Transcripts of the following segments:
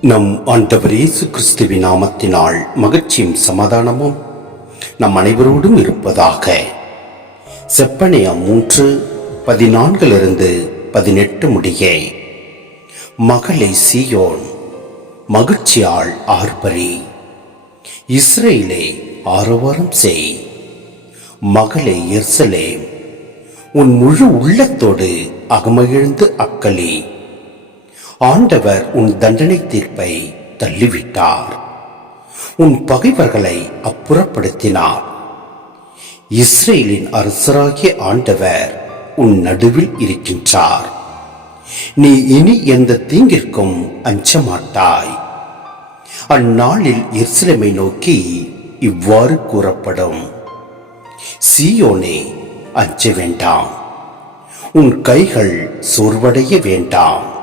நம் ஆண்டவர் இயேசு கிறிஸ்துவின் நாமத்தினால் மகிழ்ச்சியும் சமாதானமும் நம் அனைவரோடும் இருப்பதாக. செப்பனையா மூன்று பதினான்கிலிருந்து பதினெட்டு முடிய. மகளை சீயோன் மகிழ்ச்சியால் ஆர்ப்பரி. இஸ்ரேலே ஆரவாரம் செய். மகளே எர்சலே உன் முழு உள்ளத்தோடு அகமகிழ்ந்து அக்கலி. ஆண்டவர் உன் தண்டனை தீர்ப்பை தள்ளிவிட்டார். உன் பகைவர்களை அப்புறப்படுத்தினார். இஸ்ரேலின் அரசராகிய ஆண்டவர் உன் நடுவில் இருக்கின்றார். நீ இனி எந்த தீங்கிற்கும் அஞ்ச மாட்டாய் அந்நாளில் எருசலேமை நோக்கி இவ்வாறு கூறப்படும். சீயோனே அஞ்ச வேண்டாம். உன் கைகள் சோர்வடைய வேண்டாம்.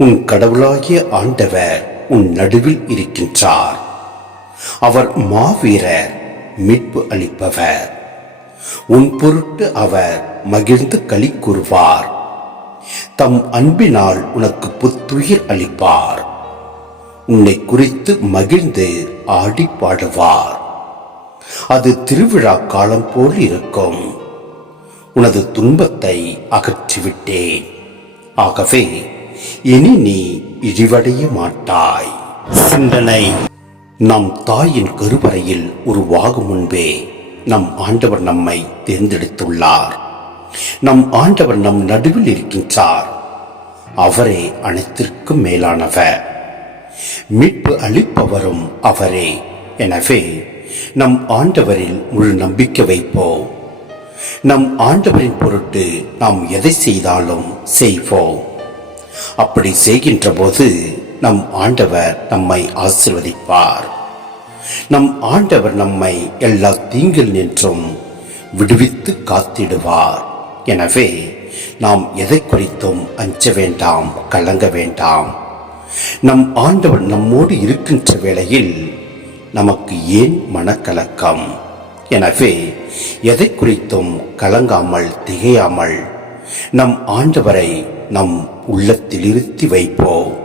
உன் கடவுளாகிய ஆண்டவர் உன் நடுவில் இருக்கின்றார். அவர் மாவீரர் மீட்பு அளிப்பவர். உன் பொருட்டு அவர் மகிழ்ந்து களி கூறுவார். தம் அன்பினால் உனக்கு புத்துயிர் அளிப்பார். உன்னை குறித்து மகிழ்ந்து ஆடி பாடுவார். அது திருவிழா காலம் போல் இருக்கும். உனது துன்பத்தை அகற்றிவிட்டேன். ஆகவே இனி நீ இழிவடைய மாட்டாய். சிந்தனை நம் தாயின் கருவறையில் உருவாகும் முன்பே நம் ஆண்டவர் நம்மை தேர்ந்தெடுத்துள்ளார். நம் ஆண்டவர் நம் நடுவில் இருக்கின்றார். அவரே அனைத்திற்கும் மேலானவர். மீட்பு அளிப்பவரும் அவரே. எனவே நம் ஆண்டவரில் முழு நம்பிக்கை வைப்போம். நம் ஆண்டவரின் பொருட்டு நாம் எதை செய்தாலும் செய்வோம். அப்படி செய்கின்ற போது நம் ஆண்டவர் நம்மை ஆசிர்வதிப்பார். நம் ஆண்டவர் நம்மை எல்லா தீங்கில் நின்றும் விடுவித்து காத்திடுவார். எனவே நாம் எதை குறித்தும் அஞ்ச வேண்டாம் கலங்க வேண்டாம். நம் ஆண்டவர் நம்மோடு இருக்கின்ற வேளையில் நமக்கு ஏன் மனக்கலக்கம்? எனவே எதை குறித்தும் கலங்காமல் திகையாமல் நம் ஆண்டவரை நம் உள்ளத்தில் இருத்தி வைப்போம்.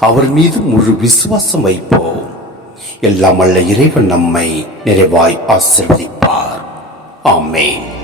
அவர் மீது முழு விசுவாசம் வைப்போம். எல்லாம் அல்ல இறைவன் நம்மை நிறைவாய் ஆசிர்வதிப்பார். ஆமேன்.